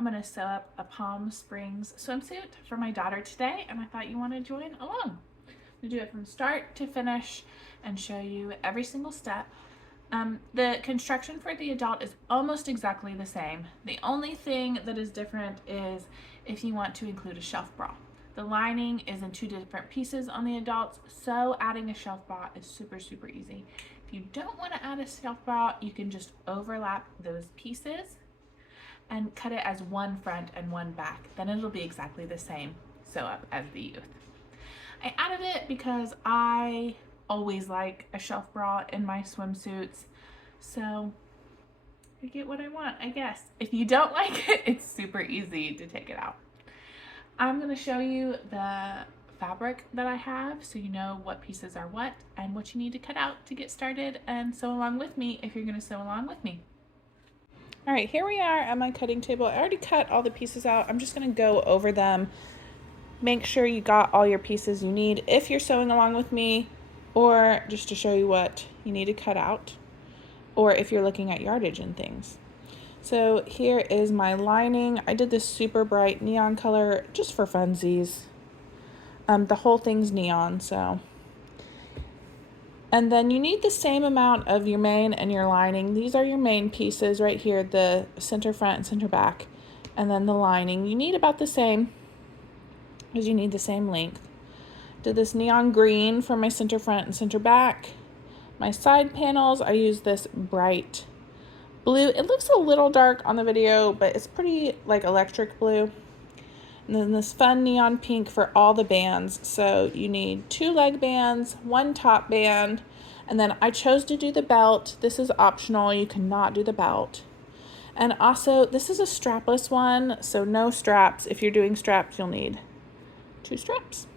I'm going to sew up a Palm Springs swimsuit for my daughter today, and I thought you want to join along. I'm going to do it from start to finish and show you every single step. The construction for the adult is almost exactly the same. The only thing that is different is if you want to include a shelf bra. The lining is in two different pieces on the adults, so adding a shelf bra is super easy. If you don't want to add a shelf bra, you can just overlap those pieces and cut it as one front and one back. Then it'll be exactly the same sew up as the youth. I added it because I always like a shelf bra in my swimsuits, so I get what I want, I guess. If you don't like it, it's super easy to take it out. I'm going to show you the fabric that I have so you know what pieces are what and what you need to cut out to get started and sew along with me if you're going to sew along with me. All right, here we are at my cutting table. I already cut all the pieces out. I'm just going to go over them. Make sure you got all your pieces you need if you're sewing along with me, or just to show you what you need to cut out, or if you're looking at yardage and things. So here is my lining. I did this super bright neon color just for funsies. The whole thing's neon, so. And then you need the same amount of your main and your lining. These are your main pieces right here, the center front and center back. And then the lining, you need about the same, because you need the same length. Did this neon green for my center front and center back. My side panels, I use this bright blue. It looks a little dark on the video, but it's pretty like electric blue. And then this fun neon pink for all the bands. So you need 2 leg bands, 1 top band, and then I chose to do the belt. This is optional, you cannot do the belt. And also, this is a strapless one, so no straps. If you're doing straps, you'll need 2 straps.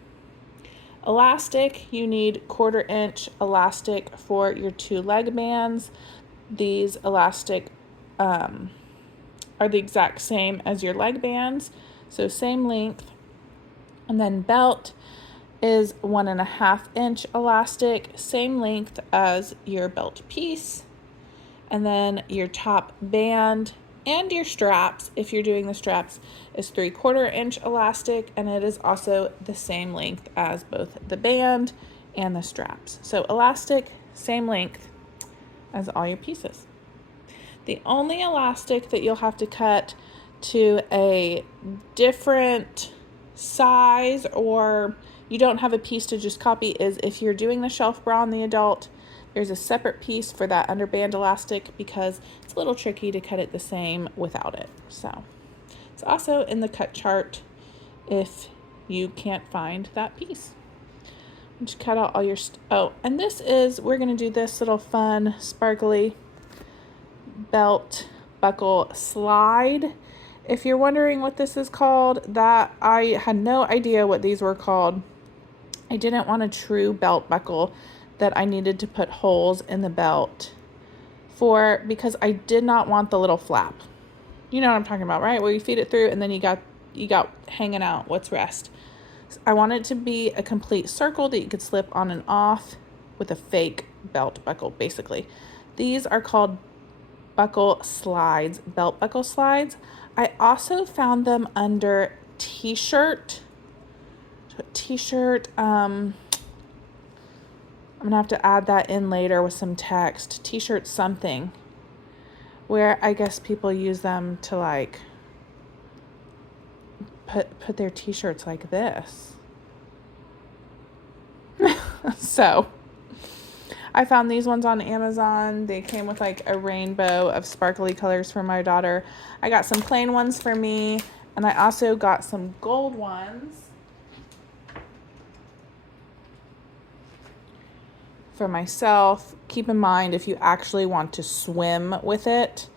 Elastic, you need 1/4 inch elastic for your 2 leg bands. These elastic are the exact same as your leg bands, so same length. And then belt is 1.5 inch elastic, same length as your belt piece. And then your top band and your straps, if you're doing the straps, is 3/4 inch elastic, and it is also the same length as both the band and the straps. So elastic, same length as all your pieces. The only elastic that you'll have to cut to a different size, or you don't have a piece to just copy, is if you're doing the shelf bra on the adult, there's a separate piece for that underband elastic because it's a little tricky to cut it the same without it. So it's also in the cut chart if you can't find that piece. Just cut out all your, and this is, we're gonna do this little fun, sparkly belt buckle slide. If you're wondering what this is called, that I had no idea what these were called. I didn't want a true belt buckle that I needed to put holes in the belt for, because I did not want the little flap. You know what I'm talking about, right? Where you feed it through and then you got hanging out what's rest. I want it to be a complete circle that you could slip on and off with a fake belt buckle, basically. These are called buckle slides, belt buckle slides. I also found them under t-shirt. I'm gonna have to add that in later with some text. T-shirt something, where I guess people use them to like put their t-shirts like this. So I found these ones on Amazon. They came with like a rainbow of sparkly colors for my daughter. I got some plain ones for me, and I also got some gold ones for myself. Keep in mind, if you actually want to swim with it,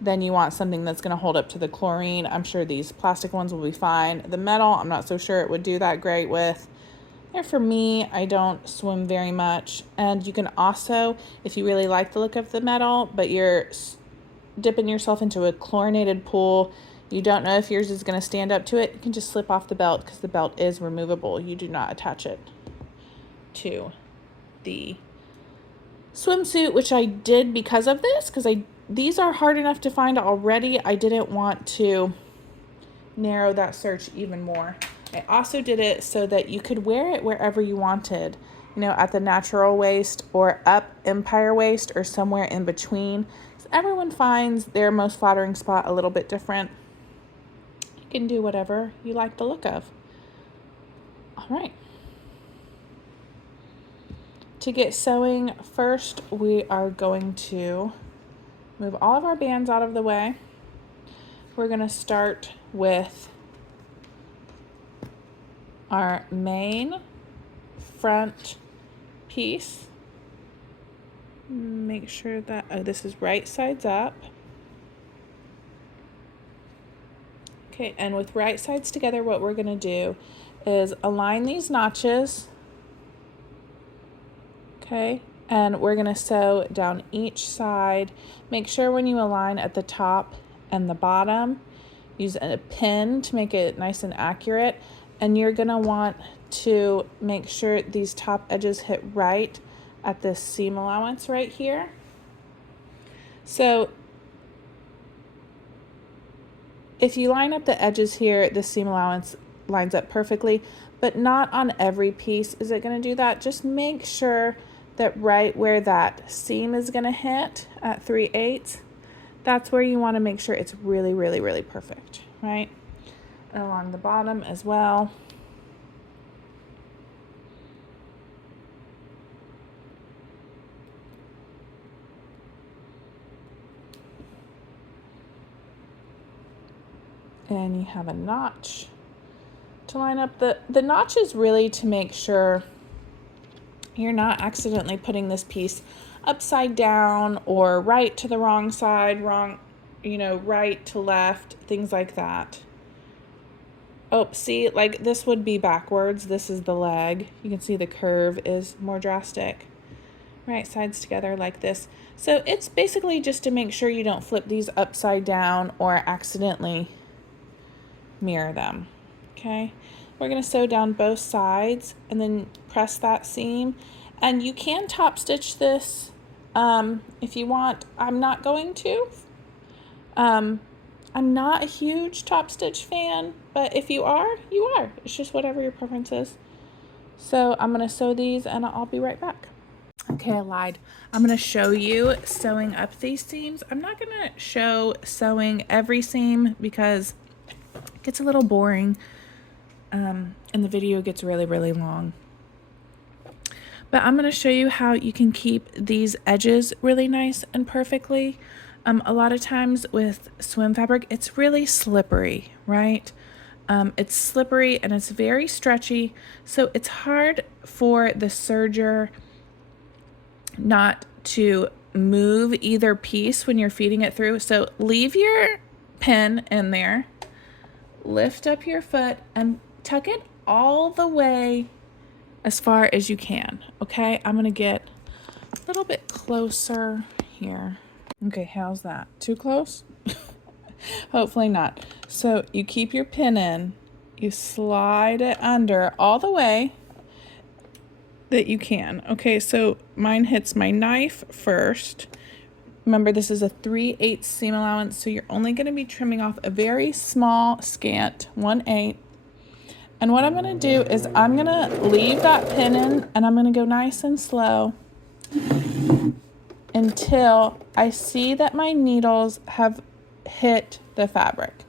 then you want something that's going to hold up to the chlorine. I'm sure these plastic ones will be fine. The metal, I'm not so sure it would do that great with. And for me, I don't swim very much. And you can also, if you really like the look of the metal, but you're dipping yourself into a chlorinated pool, you don't know if yours is going to stand up to it, you can just slip off the belt, because the belt is removable. You do not attach it to the swimsuit, which I did because of this, because these are hard enough to find already. I didn't want to narrow that search even more. I also did it so that you could wear it wherever you wanted, you know, at the natural waist or up empire waist or somewhere in between. So everyone finds their most flattering spot a little bit different. You can do whatever you like the look of. All right. To get sewing, first we are going to move all of our bands out of the way. We're going to start with our main front piece. Make sure that, oh, this is right sides up. Okay, and with right sides together, what we're going to do is align these notches. Okay, and we're going to sew down each side. Make sure when you align at the top and the bottom, use a pin to make it nice and accurate. And you're going to want to make sure these top edges hit right at this seam allowance right here. So if you line up the edges here, the seam allowance lines up perfectly, but not on every piece is it going to do that. Just make sure that right where that seam is going to hit at 3/8, that's where you want to make sure it's really, really, really perfect, right? And along the bottom as well. And you have a notch to line up. The notch is really to make sure you're not accidentally putting this piece upside down or right to the wrong side, wrong, you know, right to left, things like that. Oh, see, like this would be backwards. This is the leg. You can see the curve is more drastic. Right sides together like this. So it's basically just to make sure you don't flip these upside down or accidentally mirror them. Okay, we're going to sew down both sides and then press that seam, and you can top stitch this if you want. I'm not going to. I'm not a huge top stitch fan, but if you are, you are. It's just whatever your preference is. So I'm going to sew these and I'll be right back. Okay, I lied. I'm going to show you sewing up these seams. I'm not going to show sewing every seam because it gets a little boring and the video gets really, really long. But I'm going to show you how you can keep these edges really nice and perfectly. A lot of times with swim fabric, it's really slippery, right? It's slippery and it's very stretchy, so it's hard for the serger not to move either piece when you're feeding it through. So leave your pin in there, lift up your foot and tuck it all the way as far as you can. Okay, I'm gonna get a little bit closer here. Okay, how's that? Too close? Hopefully not. So you keep your pin in, you slide it under all the way that you can. Okay, so mine hits my knife first. Remember, this is a 3/8 seam allowance, so you're only going to be trimming off a very small scant 1/8. And what I'm going to do is I'm going to leave that pin in and I'm going to go nice and slow until I see that my needles have hit the fabric.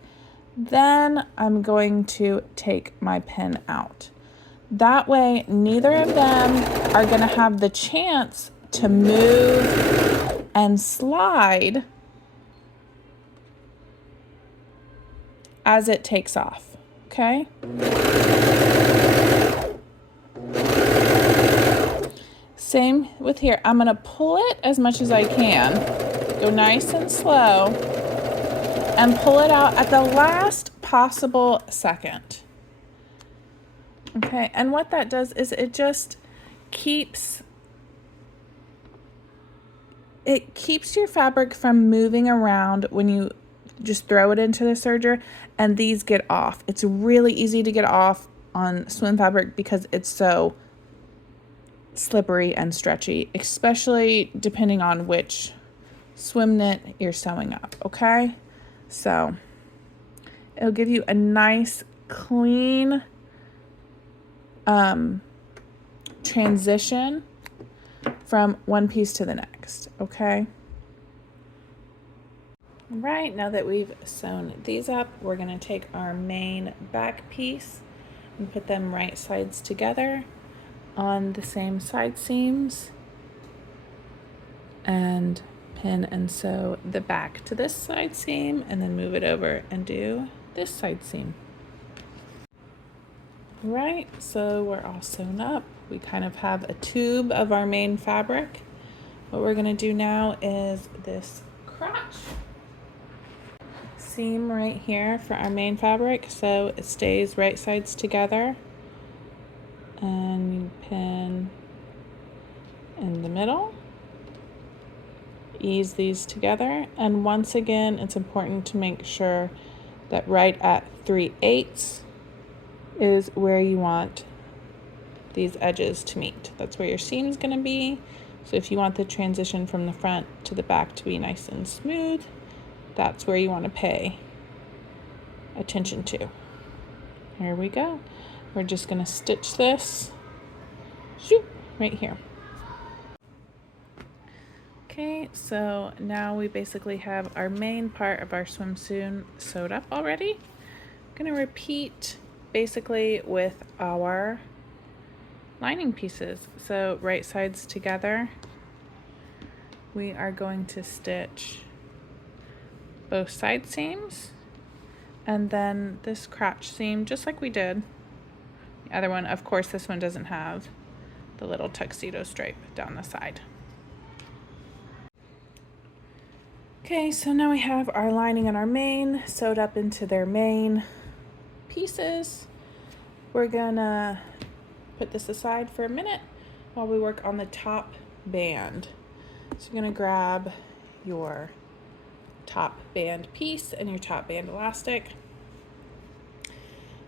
Then I'm going to take my pin out. That way, neither of them are going to have the chance to move and slide as it takes off, okay? Same with here. I'm going to pull it as much as I can, go nice and slow, and pull it out at the last possible second. Okay, and what that does is it just keeps your fabric from moving around when you just throw it into the serger and these get off. It's really easy to get off on swim fabric because it's so slippery and stretchy, especially depending on which swim knit you're sewing up, okay? So It'll give you a nice, clean transition from one piece to the next, okay? Right, now that we've sewn these up, we're going to take our main back piece and put them right sides together on the same side seams and pin and sew the back to this side seam and then move it over and do this side seam. Right, so we're all sewn up. We kind of have a tube of our main fabric. What we're going to do now is this crotch seam right here for our main fabric, so it stays right sides together, and you pin in the middle, ease these together, and once again it's important to make sure that right at 3/8 is where you want these edges to meet. That's where your seam is going to be. So if you want the transition from the front to the back to be nice and smooth, that's where you want to pay attention to. Here we go. We're just going to stitch this right here. Okay, so now we basically have our main part of our swimsuit sewed up already. I'm going to repeat basically with our lining pieces. So right sides together, we are going to stitch both side seams and then this crotch seam just like we did the other one. Of course, this one doesn't have the little tuxedo stripe down the side. Okay, so now we have our lining and our main sewed up into their main pieces. We're gonna put this aside for a minute while we work on the top band. So you're gonna grab your top band piece and your top band elastic,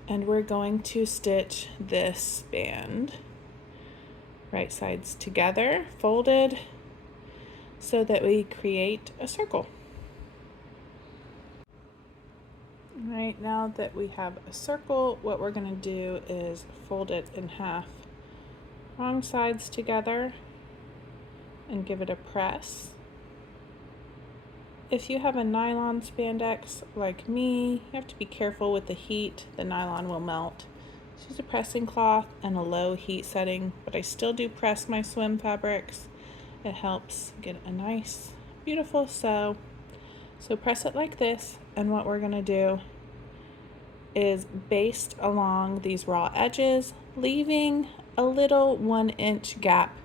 and we're going to stitch this band right sides together, folded, so that we create a circle. Right, now that we have a circle, what we're going to do is fold it in half, wrong sides together, and give it a press. If you have a nylon spandex like me, you have to be careful with the heat. The nylon will melt. Just use a pressing cloth and a low heat setting, but I still do press my swim fabrics. It helps get a nice, beautiful sew. So press it like this, and what we're going to do is baste along these raw edges, leaving a little 1-inch gap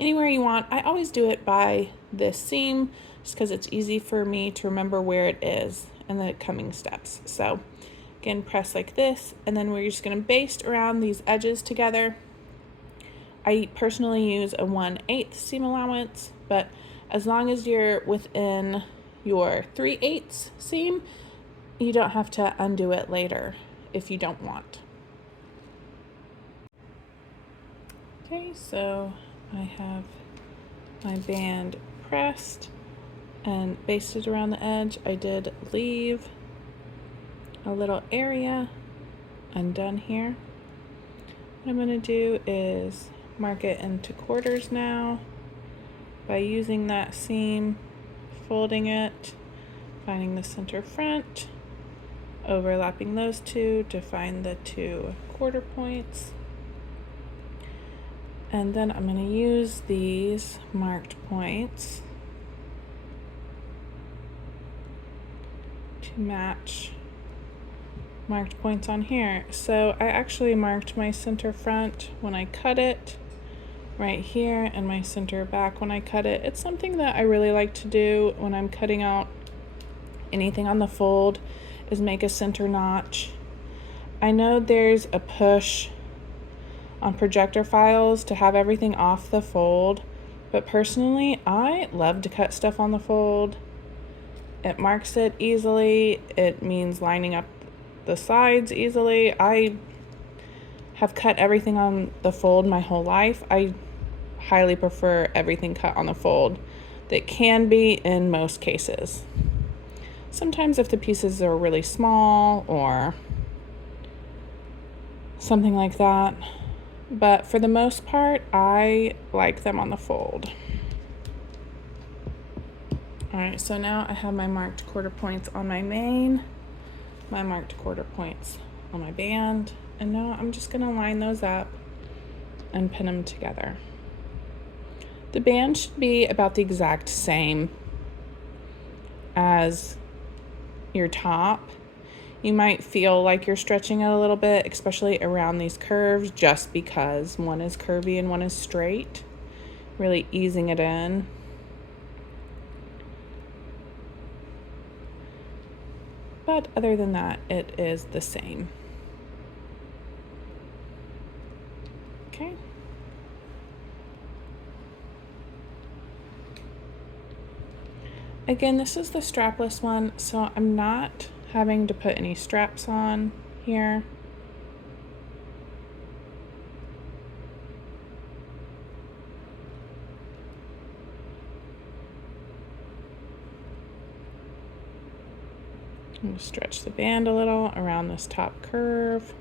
anywhere you want. I always do it by this seam just because it's easy for me to remember where it is in the coming steps. So again, press like this, and then we're just going to baste around these edges together. I personally use a 1/8 seam allowance, but as long as you're within your 3/8 seam, you don't have to undo it later if you don't want. Okay, so I have my band pressed and basted around the edge. I did leave a little area undone here. What I'm going to do is mark it into quarters now by using that seam, folding it, finding the center front, overlapping those two to find the 2 quarter points, and then I'm going to use these marked points to match marked points on here. So I actually marked my center front when I cut it right here and my center back when I cut it. It's something that I really like to do when I'm cutting out anything on the fold, is make a center notch. I know there's a push on projector files to have everything off the fold, but personally I love to cut stuff on the fold. It marks it easily. It means lining up the sides easily. I have cut everything on the fold my whole life. I highly prefer everything cut on the fold that can be in most cases. Sometimes if the pieces are really small or something like that, but for the most part, I like them on the fold. All right, so now I have my marked quarter points on my mane, my marked quarter points on my band, and now I'm just gonna line those up and pin them together. The band should be about the exact same as your top. You might feel like you're stretching it a little bit, especially around these curves, just because one is curvy and one is straight, really easing it in. But other than that, it is the same. Okay. Again, this is the strapless one, so I'm not having to put any straps on here. I'm going to stretch the band a little around this top curve.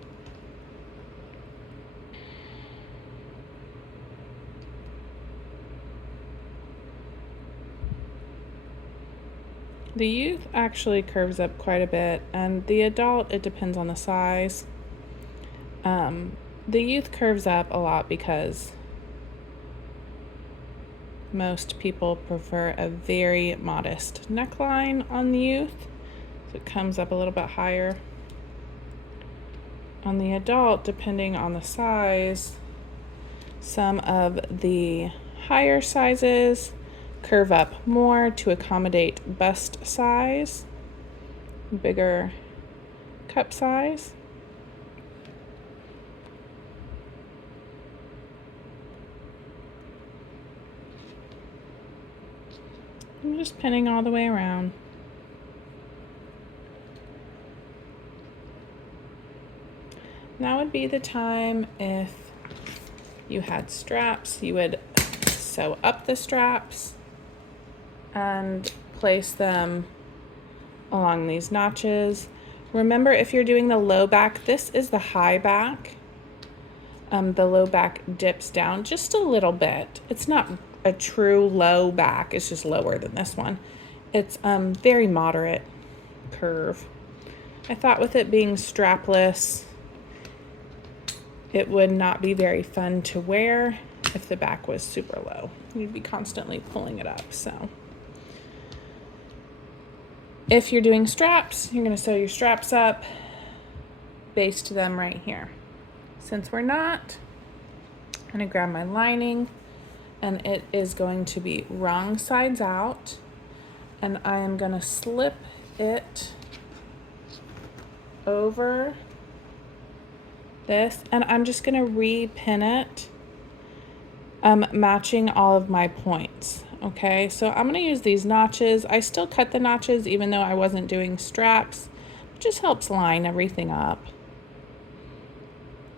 The youth actually curves up quite a bit, and the adult, it depends on the size. The youth curves up a lot because most people prefer a very modest neckline on the youth, so it comes up a little bit higher. On the adult, depending on the size, some of the higher sizes curve up more to accommodate bust size, bigger cup size. I'm just pinning all the way around. Now would be the time if you had straps, you would sew up the straps and place them along these notches. Remember, if you're doing the low back, this is the high back. The low back dips down just a little bit. It's not a true low back, it's just lower than this one. It's very moderate curve. I thought with it being strapless, it would not be very fun to wear if the back was super low. You'd be constantly pulling it up. So if you're doing straps, you're going to sew your straps up, baste them right here. Since we're not, I'm going to grab my lining, and it is going to be wrong sides out, and I am going to slip it over this, and I'm just going to re-pin it, matching all of my points. Okay, so I'm going to use these notches. I still cut the notches even though I wasn't doing straps. It just helps line everything up.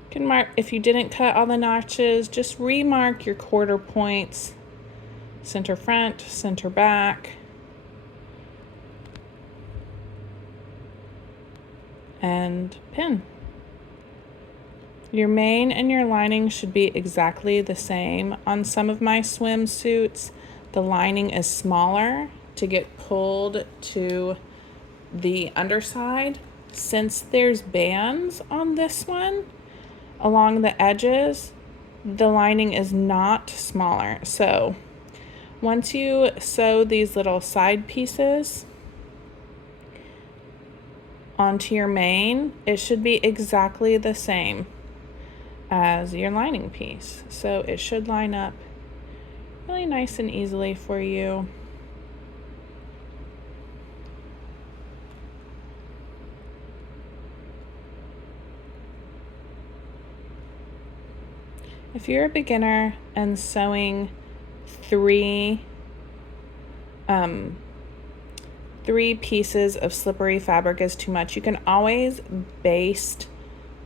You can mark, if you didn't cut all the notches, just remark your quarter points, center front, center back, and pin. Your mane and your lining should be exactly the same. On some of my swimsuits, the lining is smaller to get pulled to the underside. Since there's bands on this one along the edges, the lining is not smaller. So once you sew these little side pieces onto your mane, it should be exactly the same as your lining piece. So it should line up really nice and easily for you. If you're a beginner and sewing three pieces of slippery fabric is too much, you can always baste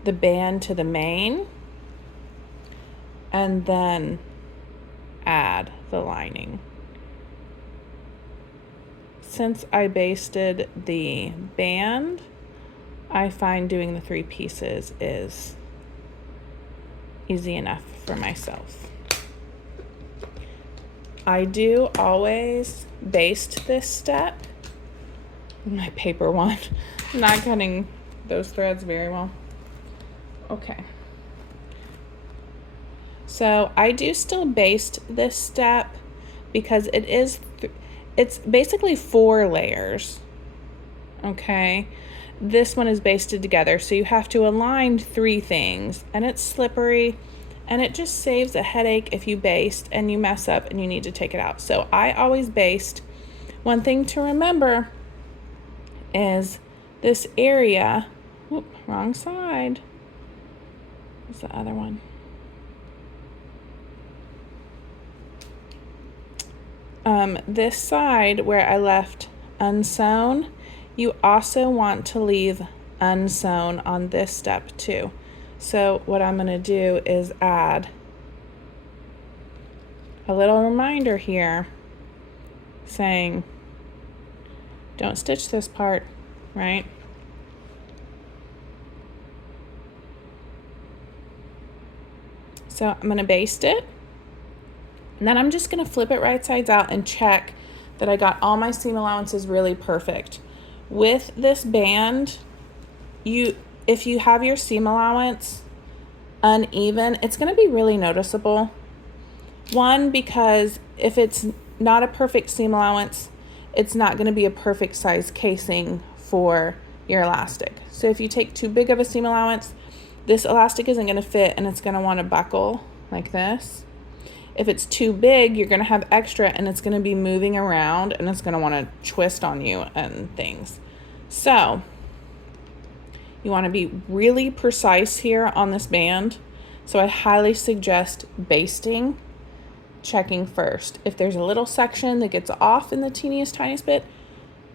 the band to the mane and then add the lining. since I basted the band, I find doing the 3 pieces is easy enough for myself. I do always baste this step. My paper wand. I'm not cutting those threads very well. Okay. So I do still baste this step because it's basically 4 layers. Okay. This one is basted together, so you have to align 3 things, and it's slippery, and it just saves a headache if you baste and you mess up and you need to take it out. So I always baste. One thing to remember is this area, wrong side. What's the other one? This side where I left unsewn, you also want to leave unsewn on this step too. So what I'm going to do is add a little reminder here saying, don't stitch this part, right? So I'm going to baste it. And then I'm just going to flip it right sides out and check that I got all my seam allowances really perfect. With this band, if you have your seam allowance uneven, it's going to be really noticeable. One, because if it's not a perfect seam allowance, it's not going to be a perfect size casing for your elastic. So if you take too big of a seam allowance, this elastic isn't going to fit and it's going to want to buckle like this. If it's too big, you're going to have extra and it's going to be moving around and it's going to want to twist on you and things. So you want to be really precise here on this band. So I highly suggest basting, checking first. If there's a little section that gets off in the teeniest, tiniest bit,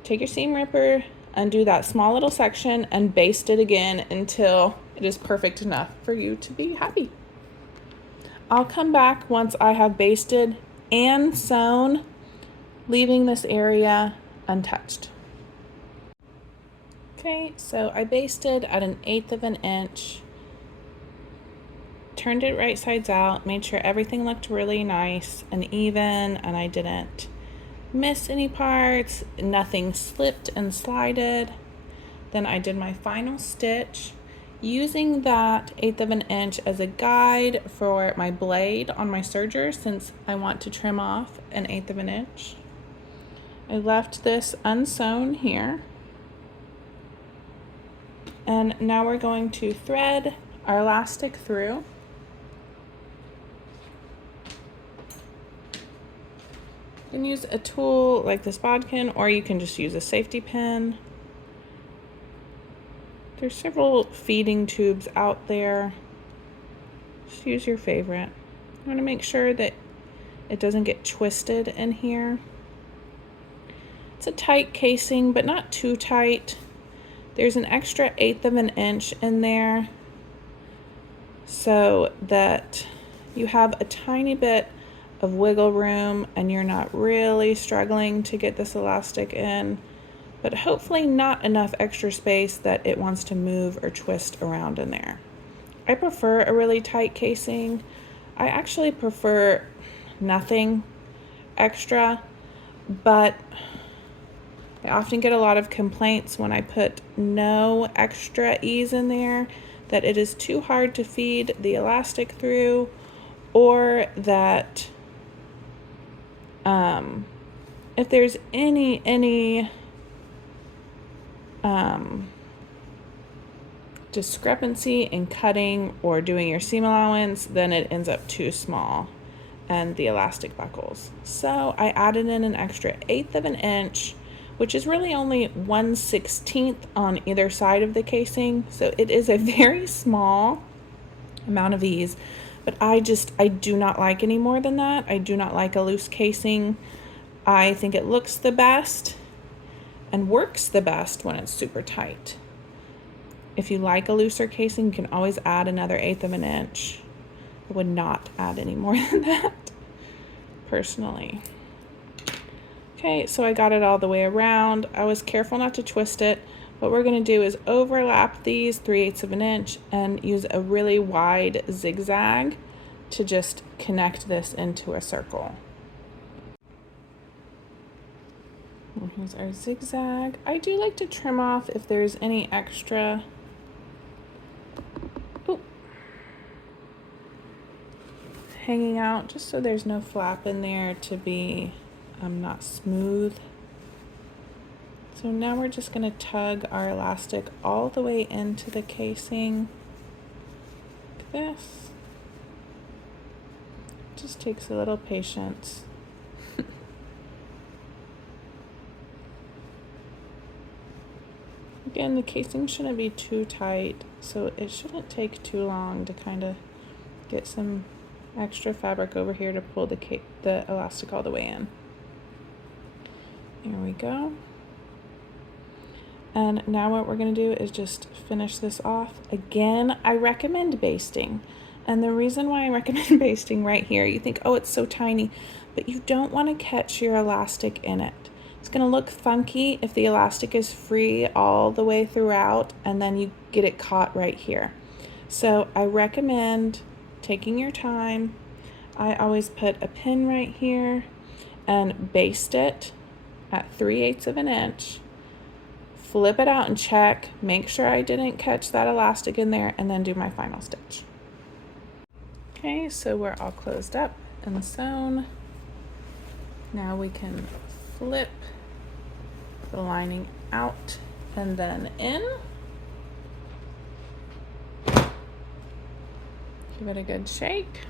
take your seam ripper, undo that small little section and baste it again until it is perfect enough for you to be happy. I'll come back once I have basted and sewn, leaving this area untouched. Okay, so I basted at 1/8 of an inch, turned it right sides out, made sure everything looked really nice and even, and I didn't miss any parts, nothing slipped and slided. Then I did my final stitch, using that 1/8 of an inch as a guide for my blade on my serger since I want to trim off 1/8 of an inch. I left this unsewn here. And now we're going to thread our elastic through. You can use a tool like this bodkin, or you can just use a safety pin. There's several feeding tubes out there. Just use your favorite. You want to make sure that it doesn't get twisted in here. It's a tight casing, but not too tight. There's an extra 1/8 of an inch in there so that you have a tiny bit of wiggle room and you're not really struggling to get this elastic in, but hopefully not enough extra space that it wants to move or twist around in there. I prefer a really tight casing. I actually prefer nothing extra, but I often get a lot of complaints when I put no extra ease in there that it is too hard to feed the elastic through, or that if there's any discrepancy in cutting or doing your seam allowance, then it ends up too small and the elastic buckles. So I added in an extra 1/8 of an inch, which is really only 1/16 on either side of the casing. So it is a very small amount of ease, but I do not like any more than that. I do not like a loose casing. I think it looks the best and works the best when it's super tight. If you like a looser casing, you can always add another 1/8 of an inch. I would not add any more than that, personally. Okay, so I got it all the way around. I was careful not to twist it. What we're going to do is overlap these 3/8 of an inch and use a really wide zigzag to just connect this into a circle. And here's our zigzag. I do like to trim off if there's any extra hanging out, just so there's no flap in there to be not smooth. So now we're just going to tug our elastic all the way into the casing like this. Just takes a little patience. Again, the casing shouldn't be too tight, so it shouldn't take too long to kind of get some extra fabric over here to pull the elastic all the way in. There we go. And now what we're going to do is just finish this off. Again, I recommend basting. And the reason why I recommend basting right here, you think, oh, it's so tiny, but you don't want to catch your elastic in it. It's going to look funky if the elastic is free all the way throughout and then you get it caught right here. So I recommend taking your time. I always put a pin right here and baste it at 3/8 of an inch. Flip it out and check, make sure I didn't catch that elastic in there, and then do my final stitch. Okay, so we're all closed up and sewn. Now we can flip the lining out and then in. Give it a good shake.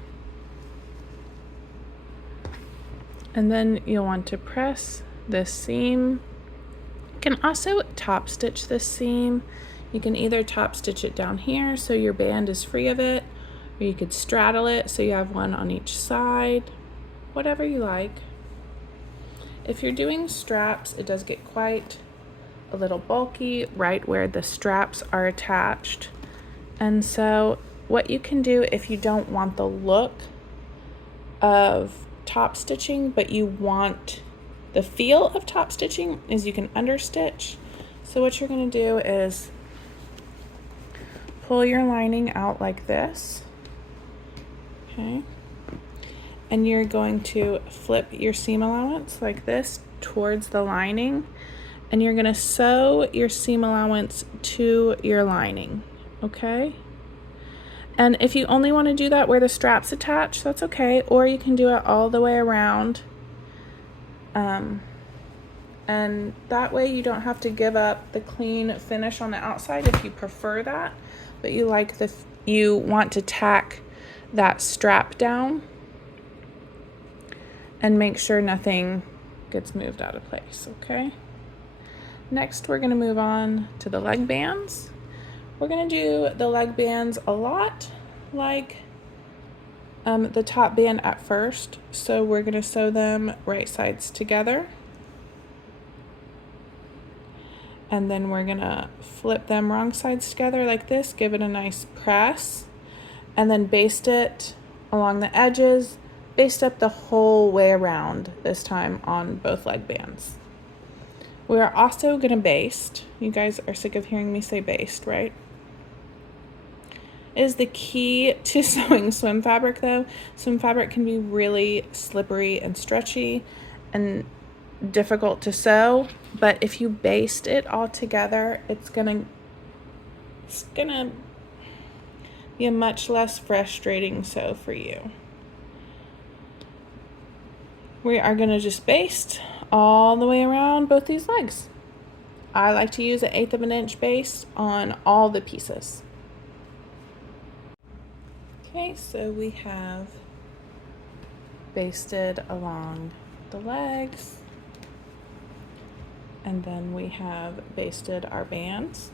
And then you'll want to press this seam. You can also top stitch this seam. You can either top stitch it down here so your band is free of it, or you could straddle it so you have one on each side, whatever you like. If you're doing straps, it does get quite a little bulky right where the straps are attached. And so what you can do if you don't want the look of top stitching, but you want the feel of top stitching, is you can understitch. So what you're going to do is pull your lining out like this, okay, and you're going to flip your seam allowance like this towards the lining, and you're going to sew your seam allowance to your lining, okay? And if you only want to do that where the strap's attached, that's okay, or you can do it all the way around. And that way you don't have to give up the clean finish on the outside if you prefer that, but you like you want to tack that strap down and make sure nothing gets moved out of place, okay? Next, we're going to move on to the leg bands. We're going to do the leg bands a lot like the top band at first. So we're going to sew them right sides together. And then we're going to flip them wrong sides together like this, give it a nice press, and then baste it along the edges, baste up the whole way around this time on both leg bands. We are also going to baste. You guys are sick of hearing me say baste, right? It is the key to sewing swim fabric though. Swim fabric can be really slippery and stretchy and difficult to sew, but if you baste it all together, it's gonna be a much less frustrating sew for you. We are gonna just baste all the way around both these legs. I like to use an 1/8 of an inch baste on all the pieces. Okay, so we have basted along the legs, and then we have basted our bands.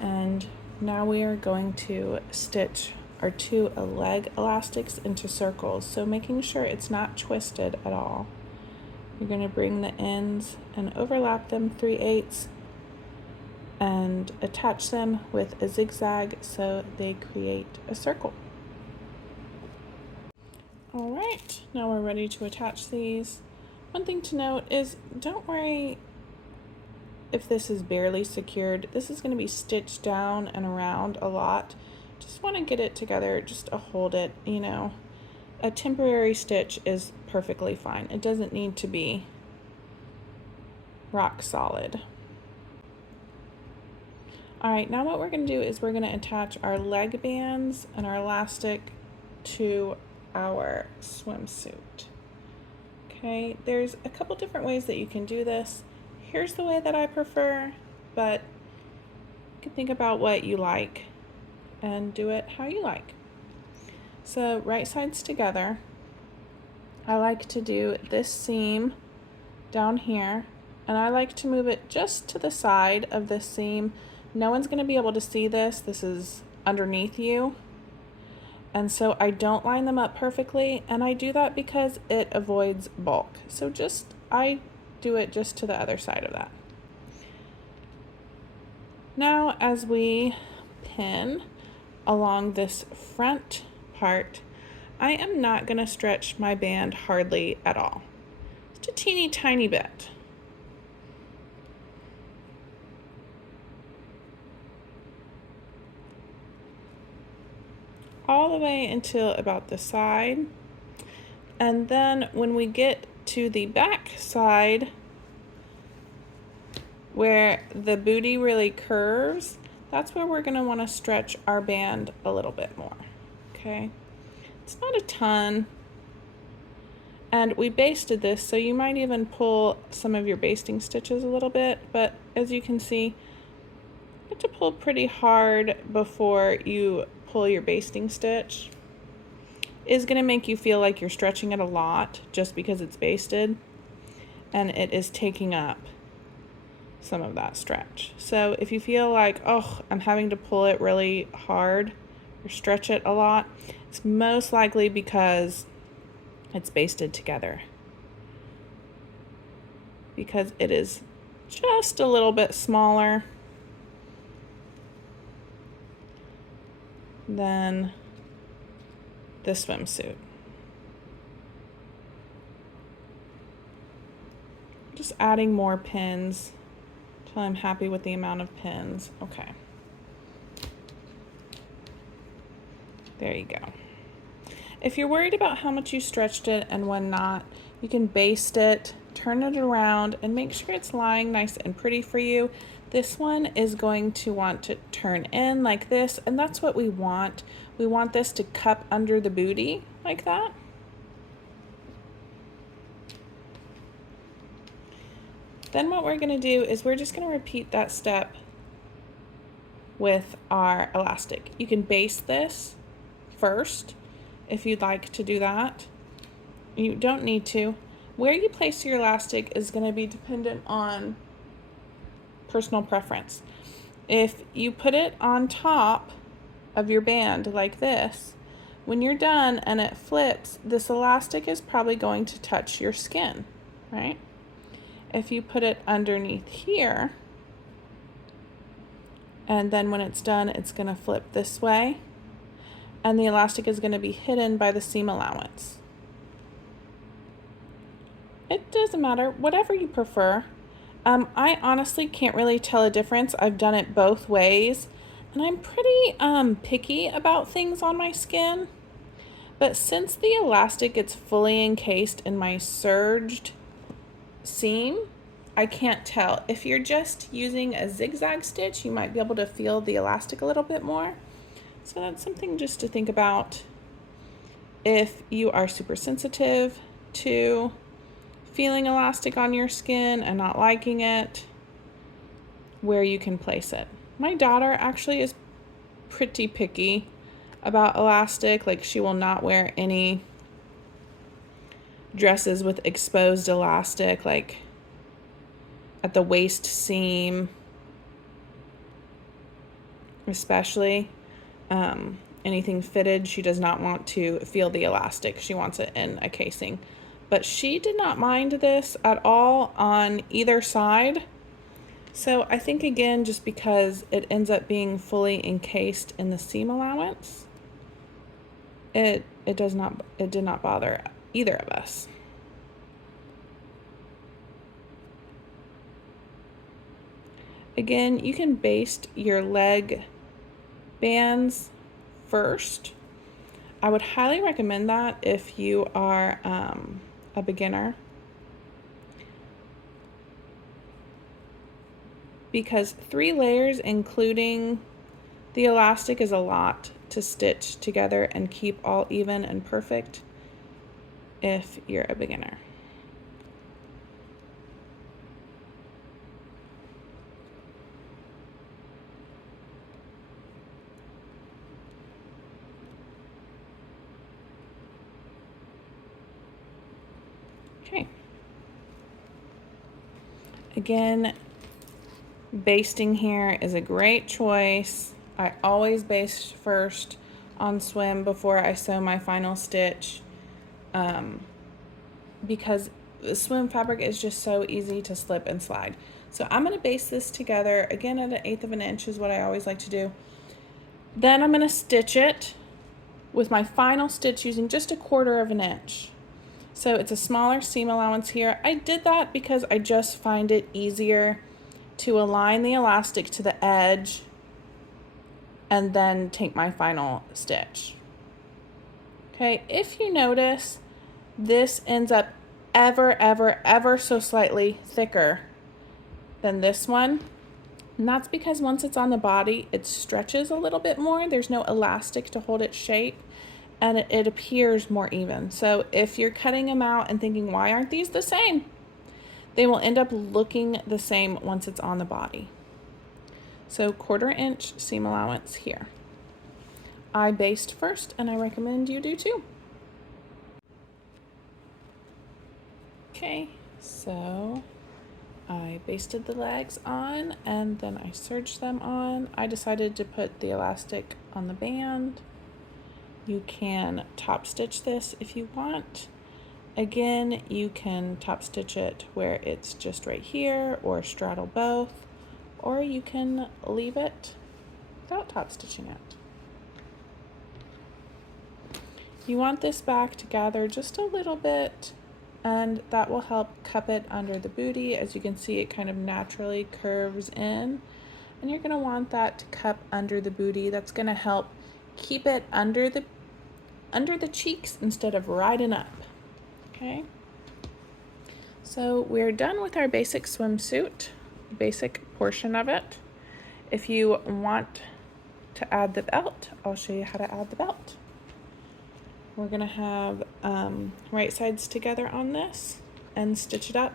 And now we are going to stitch our 2 leg elastics into circles, so making sure it's not twisted at all. You're going to bring the ends and overlap them 3/8 and attach them with a zigzag so they create a circle. All right, now we're ready to attach these. One thing to note is don't worry if this is barely secured. This is going to be stitched down and around a lot. Just want to get it together just to hold it, you know. A temporary stitch is perfectly fine. It doesn't need to be rock solid. All right, now what we're going to do is we're going to attach our leg bands and our elastic to our swimsuit. Okay, there's a couple different ways that you can do this. Here's the way that I prefer, but you can think about what you like and do it how you like. So right sides together, I like to do this seam down here, and I like to move it just to the side of this seam. No one's going to be able to see this. This is underneath you. And so I don't line them up perfectly, and I do that because it avoids bulk. So I do it just to the other side of that. Now as we pin along this front part, I am not going to stretch my band hardly at all. Just a teeny tiny bit. All the way until about the side. And then when we get to the back side, where the booty really curves, that's where we're going to want to stretch our band a little bit more. Okay, it's not a ton, and we basted this, so you might even pull some of your basting stitches a little bit, but as you can see, you have to pull pretty hard before you pull your basting stitch. It's going to make you feel like you're stretching it a lot just because it's basted, and it is taking up some of that stretch. So if you feel like, oh, I'm having to pull it really hard or stretch it a lot, it's most likely because it's basted together, because it is just a little bit smaller than the swimsuit. Just adding more pins until I'm happy with the amount of pins. Okay. There you go. If you're worried about how much you stretched it and when not, you can baste it, turn it around, and make sure it's lying nice and pretty for you. This one is going to want to turn in like this, and that's what we want. We want this to cup under the booty like that. Then what we're going to do is we're just going to repeat that step with our elastic. You can baste this first if you'd like to do that. You don't need to. Where you place your elastic is going to be dependent on personal preference. If you put it on top of your band like this, when you're done and it flips, this elastic is probably going to touch your skin, right? If you put it underneath here, and then when it's done, it's going to flip this way, and the elastic is going to be hidden by the seam allowance. It doesn't matter, whatever you prefer. I honestly can't really tell a difference. I've done it both ways, and I'm pretty picky about things on my skin. But since the elastic gets fully encased in my serged seam, I can't tell. If you're just using a zigzag stitch, you might be able to feel the elastic a little bit more. So that's something just to think about if you are super sensitive to feeling elastic on your skin and not liking it, where you can place it. My daughter actually is pretty picky about elastic. Like, she will not wear any dresses with exposed elastic, like at the waist seam especially. Anything fitted, she does not want to feel the elastic. She wants it in a casing. But she did not mind this at all on either side. So I think, again, just because it ends up being fully encased in the seam allowance, it did not bother either of us. Again, you can baste your leg bands first. I would highly recommend that if you are a beginner, because 3 layers including the elastic is a lot to stitch together and keep all even and perfect if you're a beginner. Okay. Again, basting here is a great choice. I always baste first on swim before I sew my final stitch, because the swim fabric is just so easy to slip and slide. So I'm going to baste this together again at 1/8 of an inch is what I always like to do. Then I'm going to stitch it with my final stitch using just 1/4 of an inch. So it's a smaller seam allowance here. I did that because I just find it easier to align the elastic to the edge and then take my final stitch. Okay, if you notice, this ends up ever so slightly thicker than this one. And that's because once it's on the body, it stretches a little bit more. There's no elastic to hold its shape, and it appears more even. So if you're cutting them out and thinking, why aren't these the same? They will end up looking the same once it's on the body. So 1/4 inch seam allowance here. I baste first, and I recommend you do too. Okay, so I basted the legs on and then I serged them on. I decided to put the elastic on the band. You can top stitch this if you want. Again, you can top stitch it where it's just right here or straddle both, or you can leave it without top stitching it. You want this back to gather just a little bit, and that will help cup it under the booty. As you can see, it kind of naturally curves in, and you're going to want that to cup under the booty. That's going to help keep it under the cheeks instead of riding up. Okay, so we're done with our basic swimsuit, basic portion of it. If you want to add the belt, I'll show you how to add the belt. We're gonna have right sides together on this and stitch it up.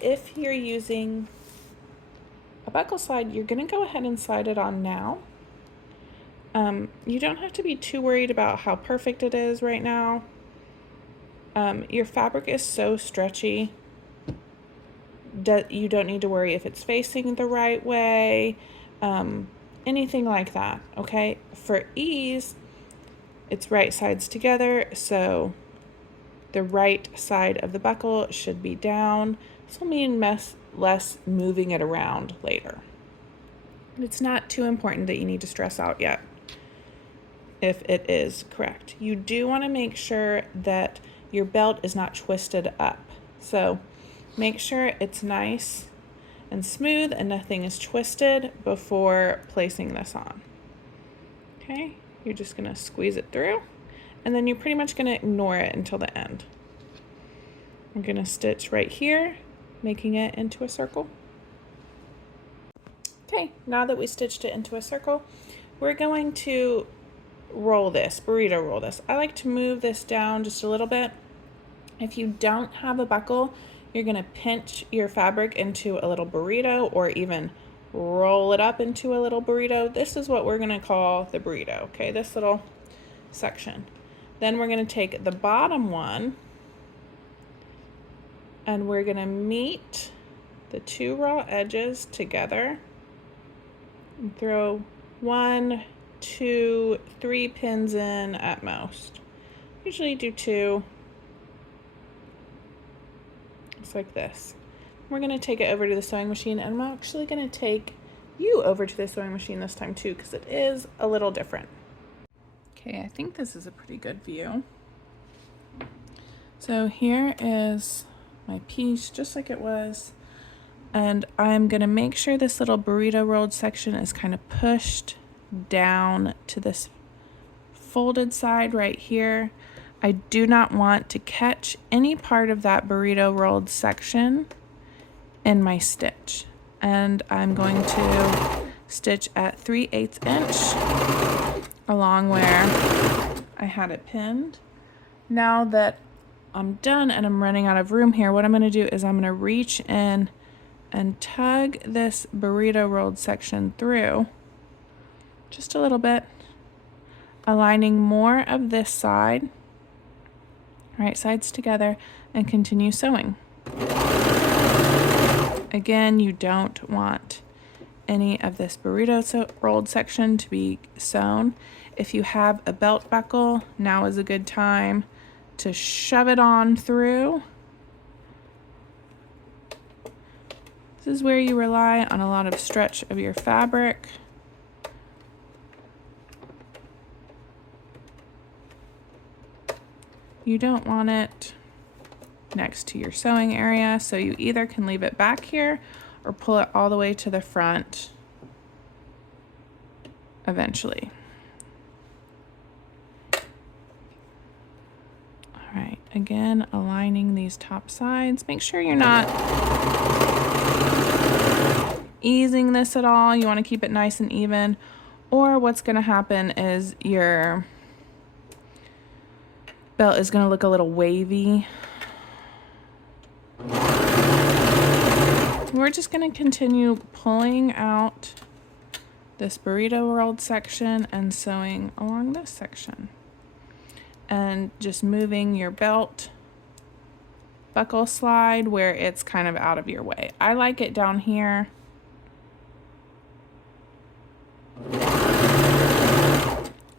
If you're using a buckle slide, you're gonna go ahead and slide it on now. You don't have to be too worried about how perfect it is right now. Your fabric is so stretchy that you don't need to worry if it's facing the right way, anything like that, okay? For ease, it's right sides together, so the right side of the buckle should be down. This will mean less moving it around later. It's not too important that you need to stress out yet if it is correct. You do want to make sure that your belt is not twisted up. So make sure it's nice and smooth and nothing is twisted before placing this on. Okay, you're just gonna squeeze it through, and then you're pretty much gonna ignore it until the end. I'm gonna stitch right here, making it into a circle. Okay, now that we stitched it into a circle, we're going to burrito roll this. I like to move this down just a little bit. If you don't have a buckle, you're gonna pinch your fabric into a little burrito, or even roll it up into a little burrito. This is what we're gonna call the burrito, okay? This little section. Then we're gonna take the bottom one and we're gonna meet the 2 raw edges together and throw 1, 2, 3 pins in at most. Usually do 2, just like this. We're gonna take it over to the sewing machine, and I'm actually gonna take you over to the sewing machine this time too, because it is a little different. Okay, I think this is a pretty good view. So here is my piece, just like it was. And I'm gonna make sure this little burrito rolled section is kind of pushed down to this folded side right here. I do not want to catch any part of that burrito rolled section in my stitch. And I'm going to stitch at 3/8 inch along where I had it pinned. Now that I'm done and I'm running out of room here, what I'm going to do is I'm going to reach in and tug this burrito rolled section through just a little bit, aligning more of this side, right sides together, and continue sewing. Again, you don't want any of this burrito rolled section to be sewn. If you have a belt buckle, now is a good time to shove it on through. This is where you rely on a lot of stretch of your fabric. You don't want it next to your sewing area, so you either can leave it back here or pull it all the way to the front eventually. All right, again, aligning these top sides. Make sure you're not easing this at all. You want to keep it nice and even, or what's going to happen is your belt is going to look a little wavy. We're just going to continue pulling out this burrito rolled section and sewing along this section, and just moving your belt buckle slide where it's kind of out of your way. I like it down here.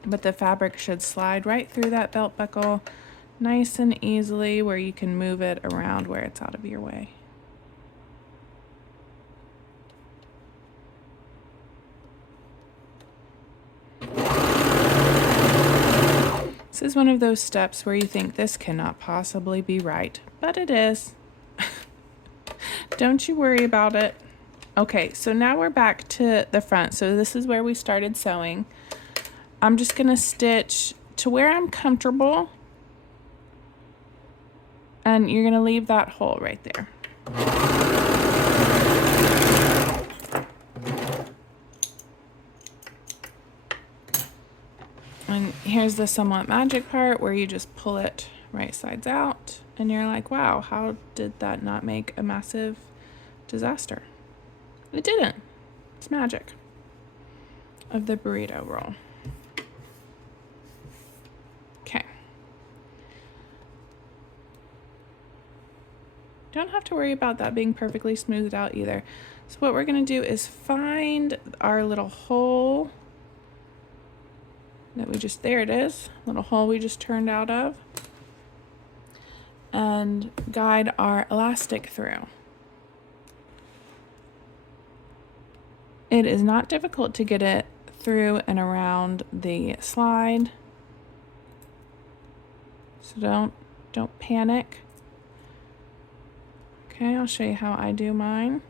But the fabric should slide right through that belt buckle nice and easily, where you can move it around where it's out of your way. This is one of those steps where you think this cannot possibly be right, but it is. Don't you worry about it. Okay, so now we're back to the front. So this is where we started sewing. I'm just gonna stitch to where I'm comfortable, and you're gonna leave that hole right there. And here's the somewhat magic part where you just pull it right sides out, and you're like, wow, how did that not make a massive disaster? It didn't. It's magic of the burrito roll. Okay. Don't have to worry about that being perfectly smoothed out either. So what we're gonna do is find our little hole that we just, there it is, little hole we just turned out of, and guide our elastic through. It is not difficult to get it through and around the slide, so don't panic. Okay, I'll show you how I do mine.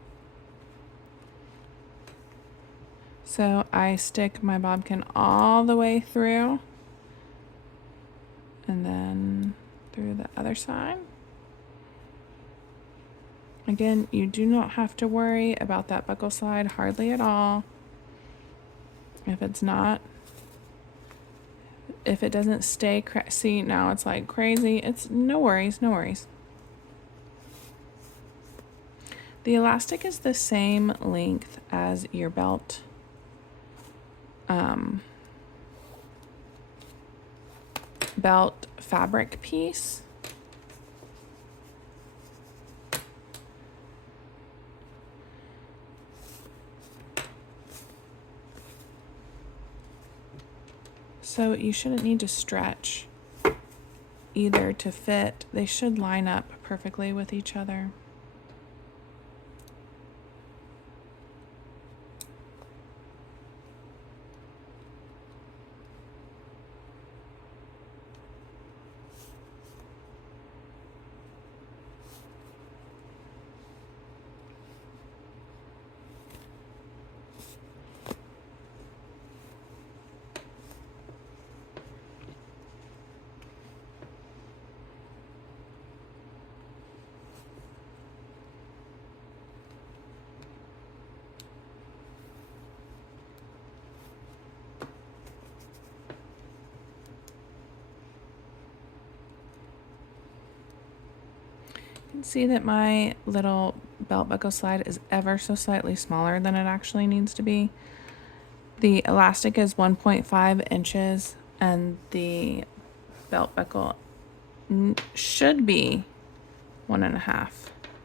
So I stick my bobbin all the way through, and then through the other side. Again, you do not have to worry about that buckle slide hardly at all. If it doesn't stay, see, now it's like crazy. It's no worries, no worries. The elastic is the same length as your belt. Belt fabric piece. So you shouldn't need to stretch either to fit. They should line up perfectly with each other. can see that my little belt buckle slide is ever so slightly smaller than it actually needs to be. The elastic is 1.5 inches and the belt buckle should be 1.5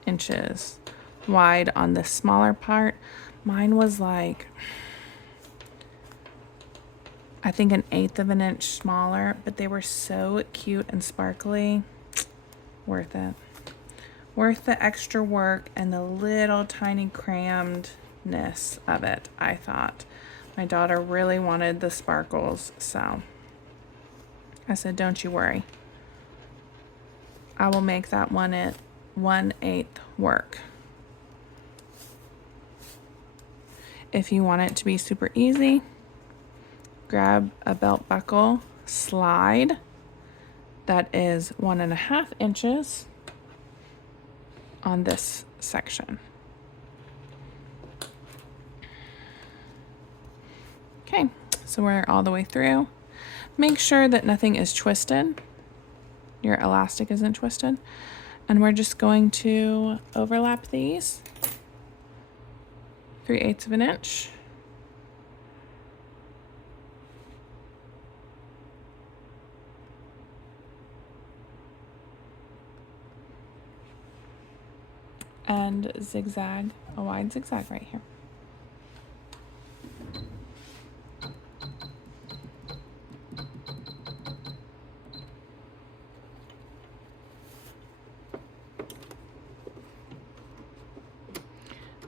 inches wide on the smaller part. Mine was like, I think 1/8 of an inch smaller, but they were so cute and sparkly. Worth it. Worth the extra work and the little tiny crammedness of it, I thought. My daughter really wanted the sparkles, so I said, don't you worry. I will make that 1/8 work. If you want it to be super easy, grab a belt buckle slide that is 1.5 inches on this section. Okay, so we're all the way through. Make sure that nothing is twisted. Your elastic isn't twisted. And we're just going to overlap these 3/8 of an inch. And zigzag, a wide zigzag right here.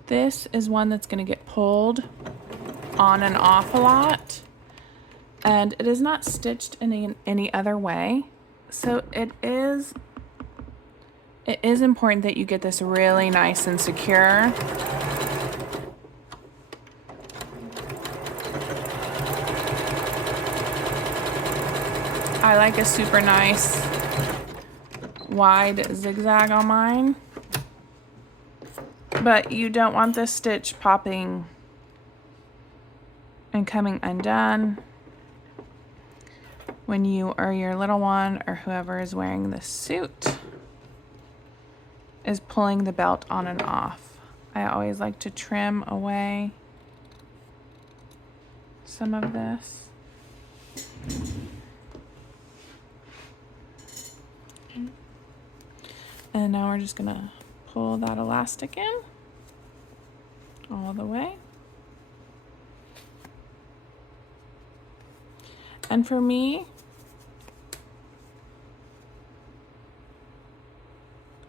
This is one that's going to get pulled on and off a lot, and it is not stitched in any other way. So it is important that you get this really nice and secure. I like a super nice wide zigzag on mine. But you don't want this stitch popping and coming undone when you or your little one or whoever is wearing this suit is pulling the belt on and off. I always like to trim away some of this. And now we're just gonna pull that elastic in all the way. And for me,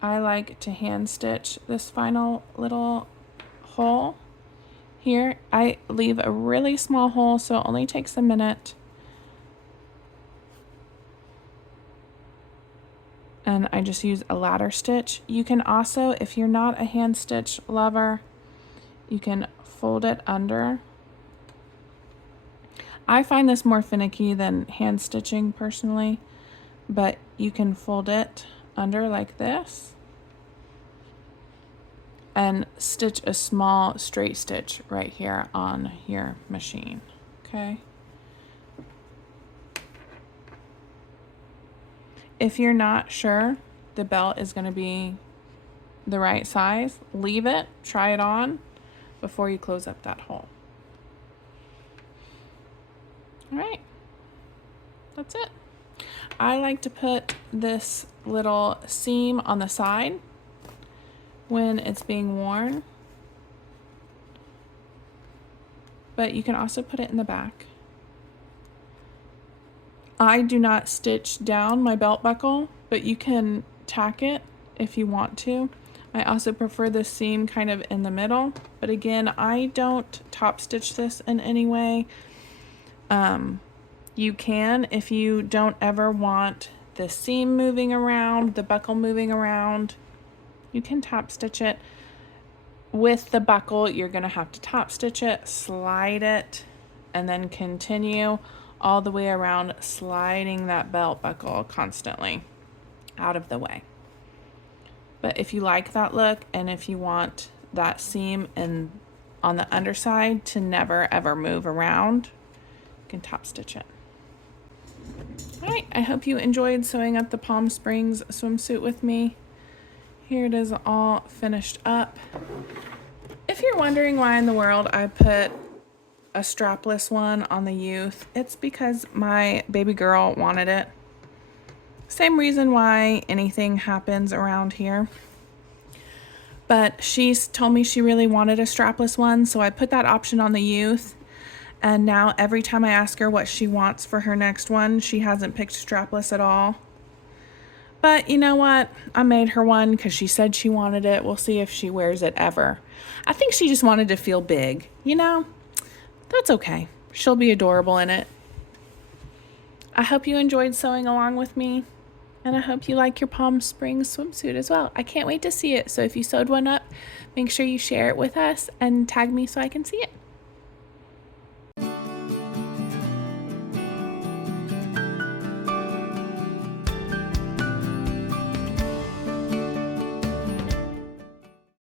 I like to hand stitch this final little hole here. I leave a really small hole, so it only takes a minute. And I just use a ladder stitch. You can also, if you're not a hand stitch lover, you can fold it under. I find this more finicky than hand stitching personally, but you can fold it under like this and stitch a small straight stitch right here on your machine, okay? If you're not sure the belt is going to be the right size, leave it, try it on before you close up that hole. All right, that's it. I like to put this little seam on the side when it's being worn, but you can also put it in the back. I do not stitch down my belt buckle, but you can tack it if you want to. I also prefer this seam kind of in the middle, but again, I don't top stitch this in any way. You can, if you don't ever want the seam moving around, the buckle moving around, you can top stitch it. With the buckle, you're gonna have to top stitch it, slide it, and then continue all the way around, sliding that belt buckle constantly out of the way. But if you like that look, and if you want that seam on the underside to never ever move around, you can top stitch it. All right, I hope you enjoyed sewing up the Palm Springs swimsuit with me. Here it is all finished up. If you're wondering why in the world I put a strapless one on the youth, it's because my baby girl wanted it. Same reason why anything happens around here. But she's told me she really wanted a strapless one, so I put that option on the youth. And now every time I ask her what she wants for her next one, she hasn't picked strapless at all. But you know what? I made her one because she said she wanted it. We'll see if she wears it ever. I think she just wanted to feel big, you know? That's okay. She'll be adorable in it. I hope you enjoyed sewing along with me, and I hope you like your Palm Springs swimsuit as well. I can't wait to see it. So if you sewed one up, make sure you share it with us and tag me so I can see it.